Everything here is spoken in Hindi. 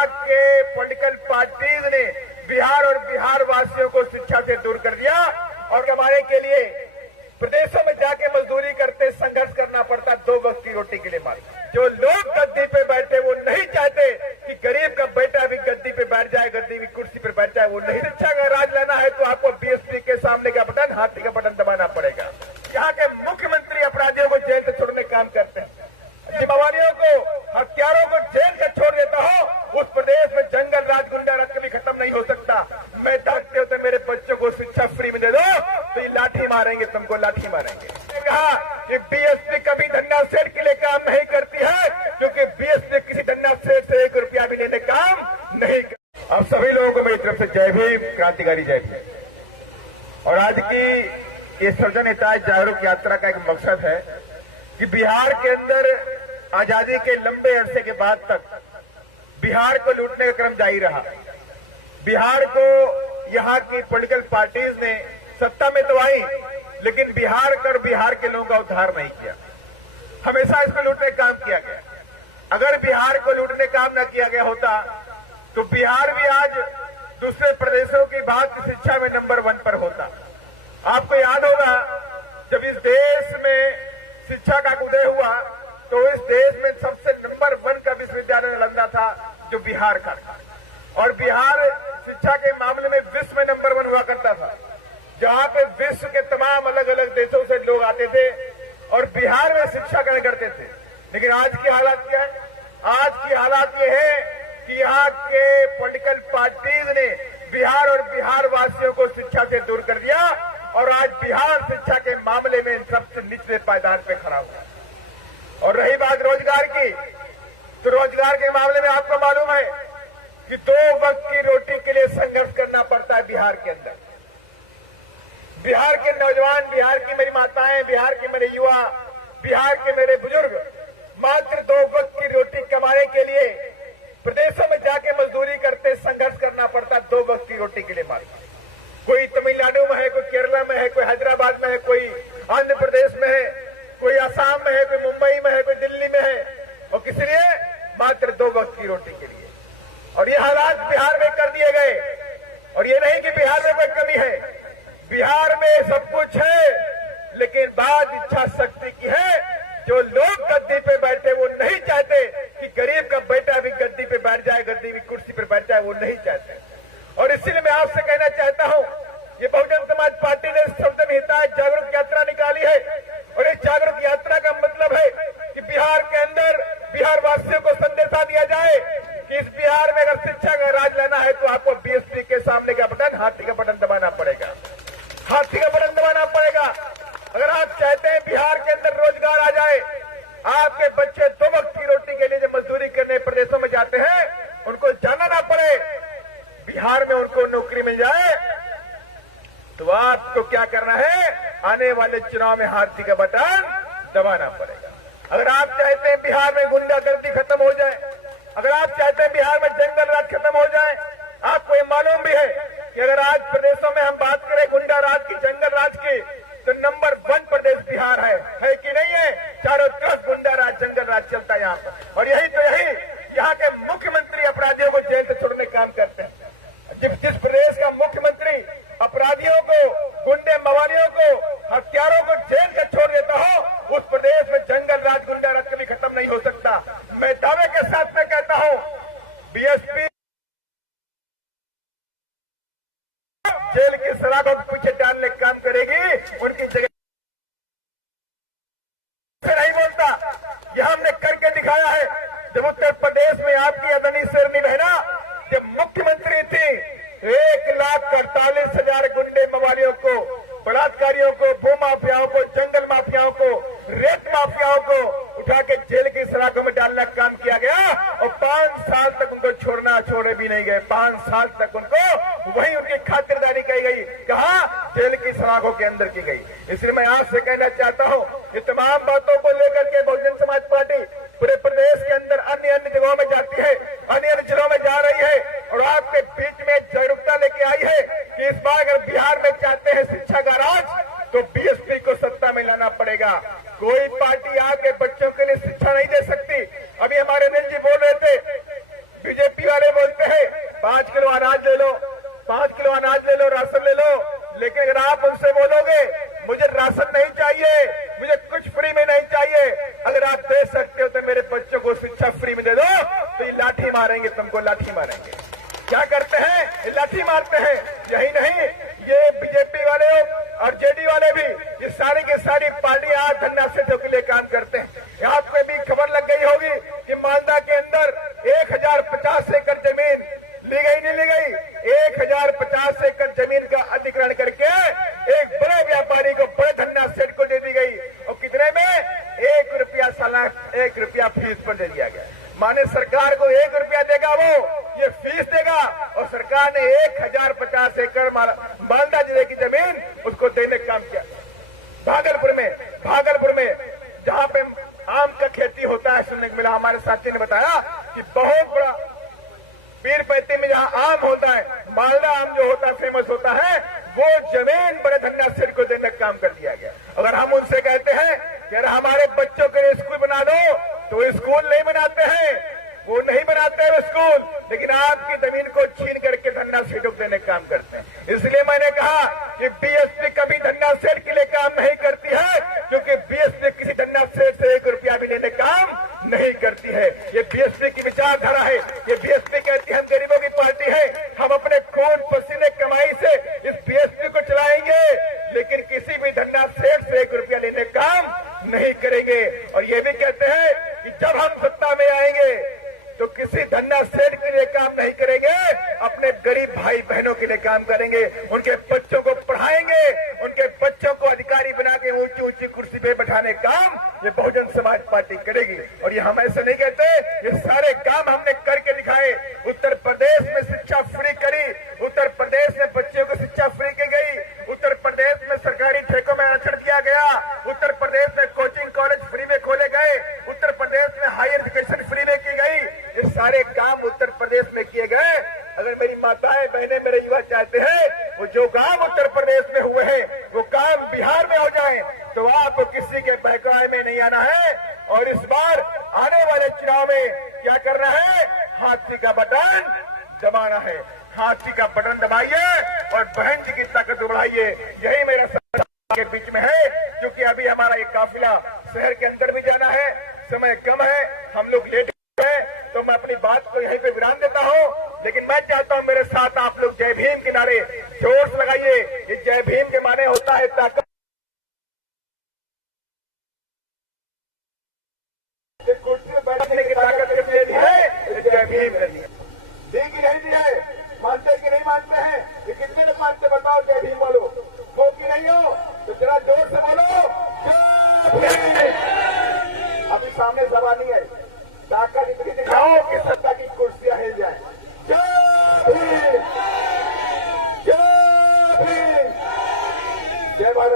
यहाँ के पॉलिटिकल पार्टीज ने बिहार और बिहार वासियों को शिक्षा से दूर कर दिया और कमाने के लिए प्रदेशों में जाके मजदूरी करते, संघर्ष करना पड़ता 2 वक्त की रोटी के लिए मात्र। जो लोग गद्दी पे बैठे वो नहीं चाहते कि गरीब का बेटा भी गद्दी पे बैठ जाए, गद्दी की कुर्सी पे बैठ जाए, वो नहीं। शिक्षा का राज लेना है तो आपको बीएसपी के सामने का बटन, हाथी का बटन दबाना पड़ेगा। यहाँ के मुख्यमंत्री अपराधियों को जेल से छोड़ने काम करते हैं, जिम्मेवारियों को, हत्यारों को जेल से छोड़ देता हो। उस प्रदेश में जंगल राज, गुंडा राज कभी खत्म नहीं हो सकता। मैं डांटते होते मेरे बच्चों को शिक्षा फ्री में दे दो तो ये लाठी मारेंगे, तुमको लाठी मारेंगे। कहा कि बीएसपी कभी धन्ना सेठ के लिए काम नहीं करती है, क्योंकि बीएसपी किसी धन्ना सेठ से 1 रुपया भी लेने काम नहीं कर। अब सभी लोगों को मेरी तरफ से जय भीम, क्रांतिकारी जय भीम। और आज की ये सर्वजन हिताय जागरूक यात्रा का एक मकसद है कि बिहार के अंदर आजादी के लंबे अरसे के बाद तक बिहार को लूटने का क्रम जारी रहा। बिहार को यहाँ की पॉलिटिकल पार्टीज ने सत्ता में तो आई, लेकिन बिहार कर बिहार के लोगों का उद्धार नहीं किया। हमेशा इसको लूटने का काम किया गया। अगर बिहार को लूटने का काम न किया गया होता तो बिहार भी आज दूसरे प्रदेशों की बात शिक्षा में नंबर 1 पर होता। आपको याद होगा जब इस देश में शिक्षा का उदय हुआ तो इस देश में सबसे नंबर 1 का विश्वविद्यालय नालंदा था, जो बिहार का था। और बिहार शिक्षा के मामले में विश्व में नंबर 1 हुआ करता था, जहां पे विश्व के तमाम अलग अलग देशों से लोग आते थे और बिहार में शिक्षा ग्रहण करते थे। लेकिन आज की हालात क्या है? आज की हालात ये है कि यहाँ के पॉलिटिकल पार्टीज ने बिहार और बिहार वासियों को शिक्षा से दूर कर दिया और आज बिहार शिक्षा के मामले में सबसे निचले पायदान पे खड़ा हुआ। और रही बात रोजगार की, तो रोजगार के मामले में आपको मालूम है कि 2 वक्त की रोटी के लिए संघर्ष करना पड़ता है बिहार के अंदर। बिहार के नौजवान, बिहार की मेरी माताएं, बिहार के मेरे युवा, बिहार के मेरे बुजुर्ग मात्र 2 वक्त की रोटी कमाने के लिए प्रदेशों में जाके मजदूरी करते, संघर्ष करना पड़ता 2 वक्त की रोटी के लिए मात्र। कोई तमिलनाडु में है, कोई केरला में है, कोई हैदराबाद में है, कोई आंध्र प्रदेश में है, कोई असम में है, कोई मुंबई में है, कोई दिल्ली में है, और किस लिए? मात्र 2 वक्त की रोटी के लिए। और ये हालात बिहार में कर दिए गए। और ये नहीं कि बिहार में कोई कमी है, बिहार में सब कुछ है, लेकिन बात इच्छा शक्ति की है। जो लोग गद्दी पे बैठे वो नहीं चाहते कि गरीब का बेटा भी गद्दी पे बैठ जाए, गद्दी की कुर्सी पर बैठ जाए, वो नहीं चाहते। और इसीलिए मैं आपसे कहना चाहता हूं, ये बहुजन समाज पार्टी ने सर्वजन हिताय जागरूक यात्रा निकाली है और इस जागरूक यात्रा का मतलब है कि बिहार के अंदर बिहार वासियों को संदेशा दिया जाए कि इस बिहार में अगर शिक्षा का राज लेना है तो आपको बीएसपी के सामने का बटन, हाथी का बटन दबाना पड़ेगा। हाथी का बटन दबाना पड़ेगा। अगर आप चाहते हैं बिहार के अंदर रोजगार आ जाए, आपके बच्चे 2 वक्त की रोटी के लिए जो मजदूरी करने प्रदेशों में जाते हैं उनको जाना ना पड़े, बिहार में उनको नौकरी मिल जाए, तो आपको क्या करना है? आने वाले चुनाव में हाथी का बटन दबाना पड़ेगा। अगर आप चाहते हैं बिहार में गुंडागर्दी खत्म हो जाए, अगर आप चाहते हैं बिहार में जंगल राज खत्म हो जाए, आपको ये मालूम भी है कि अगर आज प्रदेशों में हम बात करें गुंडा राज की, जंगल राज की, तो नंबर 1 प्रदेश बिहार है कि नहीं है? चारों तरफ गुंडा राज, जंगल राज चलता है यहाँ पर। और यही यहाँ के मुख्यमंत्री अपराधियों को जेल से छोड़ने का काम करते हैं। जिस प्रदेश का मुख्यमंत्री अपराधियों को, गुंडे मवालियों को, हत्यारों को जेल से छोड़ देता हो, उस प्रदेश में जंगल राज, गुंडा राज कभी खत्म नहीं हो सकता। मैं दावे के साथ में कहता हूं, बीएसपी जेल की सलाखों को पीछे डालने का काम करेगी, उनकी जगह से नहीं बोलता। यह हमने करके दिखाया है। जब उत्तर प्रदेश में आपकी आदरणीय शेरनी बहना जब मुख्यमंत्री थी, 1,48,000 गुंडे मवालियों को, बलात्कारियों को, भू माफियाओं को, जंगल माफियाओं को, रेत माफियाओं को उठा के जेल की सलाखों में डालने का काम किया गया और 5 साल तक उनको छोड़े भी नहीं गए। 5 साल तक उनको वही उनकी खातिरदारी की गई, कहा? जेल की सलाखों के अंदर की गई। इसलिए मैं आपसे कहना चाहता हूं, ये तमाम बातों को लेकर के बहुजन समाज पार्टी पूरे प्रदेश के अंदर अन्य जगहों में जाती है, अन्य जिलों में जा रही है और आपके बीच में जागरूकता लेके आई है कि इस बार अगर बिहार में चाहते हैं शिक्षा का राज तो बीएसपी को सत्ता में लाना पड़ेगा। कोई पार्टी आपके बच्चों के लिए शिक्षा नहीं दे सकती। अभी हमारे अनिल जी बोल रहे थे, बीजेपी वाले मारेंगे, तुमको लाठी मारेंगे। क्या करते हैं? ये लाठी मारते हैं। यही नहीं, ये बीजेपी वाले और जेडी वाले भी, ये सारी की सारी पार्टियां आज धन्ना सेठों के लिए काम करते हैं। आपको भी खबर लग गई होगी कि मालदा के अंदर 1050 एकड़ जमीन ली गई, नहीं ली गई? 1050 एकड़ जमीन का अधिग्रहण करके एक बड़े व्यापारी को, बड़े धन्ना सेठ को दे दी गई। और कितने में? 1 रुपया सालाना, 1 रुपया फीस पर दे दिया गया। माने सरकार को 1 रुपया देगा, वो ये फीस देगा, और सरकार ने 1050 एकड़ मालदा जिले की जमीन उसको देने का काम किया। भागलपुर में जहां पे आम का खेती होता है, सुनने को मिला, हमारे साथी ने बताया कि बहुत बड़ा पीरपैती में जहां आम होता है, मालदा आम जो होता है, फेमस होता है, वो जमीन बड़े धन्ना सेठ को देने का काम कर दिया गया। अगर हम उनसे कहते हैं कि अगर हमारे बच्चों के लिए स्कूल बना दो, तो स्कूल नहीं बनाते हैं, वो नहीं बनाते हैं स्कूल, लेकिन आपकी जमीन को छीन करके धन्ना सेठों को देने का काम करते हैं। इसलिए मैंने कहा कि बीएसपी कभी धन्ना सेठ के लिए काम नहीं करती है, क्योंकि बीएसपी किसी धन्ना सेठ से 1 रुपया भी लेने काम नहीं करती है। ये बीएसपी की विचारधारा है। ये बीएसपी कहती है हम गरीबों की पार्टी है, हम अपने खून पसीने कमाई से इस बीएसपी को चलाएंगे, लेकिन किसी भी धन्ना सेठ से 1 रुपया लेने काम नहीं करेंगे। और ये भी कहते हैं कि जब हम सत्ता में आएंगे तो किसी धन्ना सेठ के लिए काम नहीं करेंगे, अपने गरीब भाई बहनों के लिए काम करेंगे, उनके बच्चों को पढ़ाएंगे, उनके बच्चों को अधिकारी बना के ऊंची ऊंची कुर्सी पे बैठाने काम ये बहुजन समाज पार्टी करेगी। और ये हम ऐसे नहीं कहते, ये सारे काम हमने करके दिखाए। उत्तर प्रदेश में शिक्षा फ्री करी, उत्तर प्रदेश में बच्चों को शिक्षा फ्री की गई, उत्तर प्रदेश में सरकारी ठेकों में आरक्षण किया गया, उत्तर प्रदेश में कोचिंग कॉलेज फ्री में खोले गए, उत्तर प्रदेश में हायर एजुकेशन फ्री में की गई। ये सारे काम उत्तर प्रदेश में किए गए। अगर मेरी माताएं बहनें, मेरे युवा चाहते हैं वो जो काम उत्तर प्रदेश में हुए हैं वो काम बिहार में हो जाए, तो आपको किसी के बहकावे में नहीं आना है। और इस बार आने वाले चुनाव में क्या करना है? हाथी का बटन दबाना है। हाथी का बटन दबाइए और बहन जी की ताकत बढ़ाइए। यही मेरा सवाल के बीच में है, क्योंकि अभी हमारा ये काफिला शहर के अंदर भी जाना है, समय कम है, हम लोग लेट है, तो मैं अपनी बात को यहीं पे विराम देता हूं। लेकिन मैं चाहता हूं मेरे साथ आप लोग जय भीम के नारे जोर से लगाइए। ये जय भीम के माने होता है ताकत, कुर्सी में बैठने की ताकत किसने दी है? जय भीम ने दी। दी की नहीं दी है? मानते कि नहीं मानते हैं? ये कितने लोग मानते बताओ जय भीम वालों? हो कि नहीं हो? तो जरा जोर से बोलो जय भीम। अभी सामने सभा नहीं है, ताकत इतनी दिखाओ कि सत्ता की कुर्सियां हिल जाए।